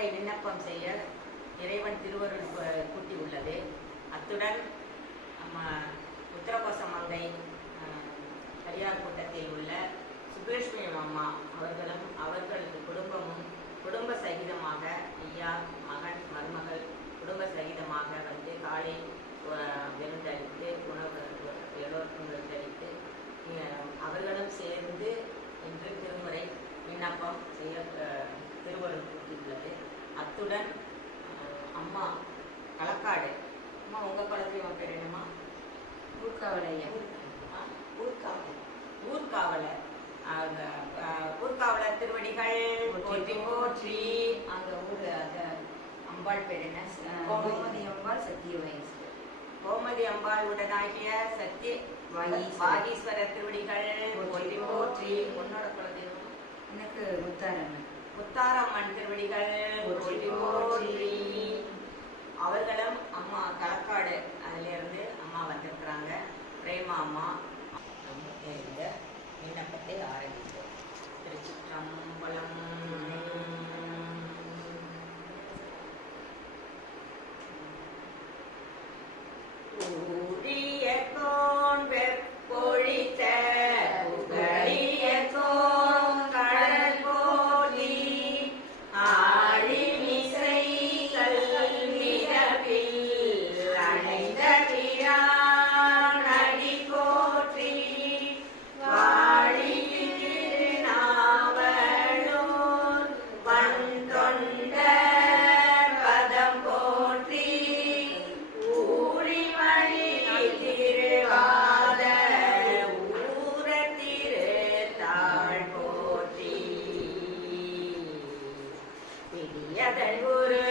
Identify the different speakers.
Speaker 1: தாமரை விண்ணப்பம் செய்ய இறைவன் திருவருள் கூட்டி உள்ளது. அத்துடன் நம்ம உத்தரகோச மங்கை பெரியார் கூட்டத்தில் உள்ள சுபேஷ்மி அம்மா அவர்களும் அவர்களது குடும்பமும் குடும்ப சகிதமாக ஐயா மகன் மருமகள் குடும்ப சகிதமாக வந்து காலை விருந்தளித்து உணவு எல்லோருக்கும் விருந்தளித்து அவர்களும் சேர்ந்து இன்று திருமுறை விண்ணப்பம் செய்ய திருவள்ளுவர் கூட்டியுள்ளது. அத்துடன் அம்மா களக்காடு. அம்மா உங்க குலதெய்வம் பேர் என்னம்மா?
Speaker 2: ஊர்காவலையா
Speaker 1: ஆ, ஊர்காவலர். ஊர்காவலர். அங்க, ஊர்காவலர் திருவடிகள் போற்றி போற்றி அங்க ஊர் அந்த அம்பாள் பேர் என்ன?
Speaker 2: கோமதி அம்பாள் சத்திய வயசு.
Speaker 1: கோமதி அம்பாள் உடனாகிய சத்திய
Speaker 2: வாகீஸ்வரர்.
Speaker 1: திருவடிகள்
Speaker 2: போற்றி.
Speaker 1: போற்றி. உன்னோட குலதெய்வம்?
Speaker 2: எனக்கு முத்தாரம்மன்.
Speaker 1: முத்தாரம்மன் திருவடிகள். அவர்களும் அம்மா களக்காடு அதுல இருந்து அம்மா வந்திருக்கிறாங்க. பிரேமா அம்மா இந்த விண்ணப்பத்தை ஆரம்பிப்போம். திருச்சிற்றம்பலம். Hare Guru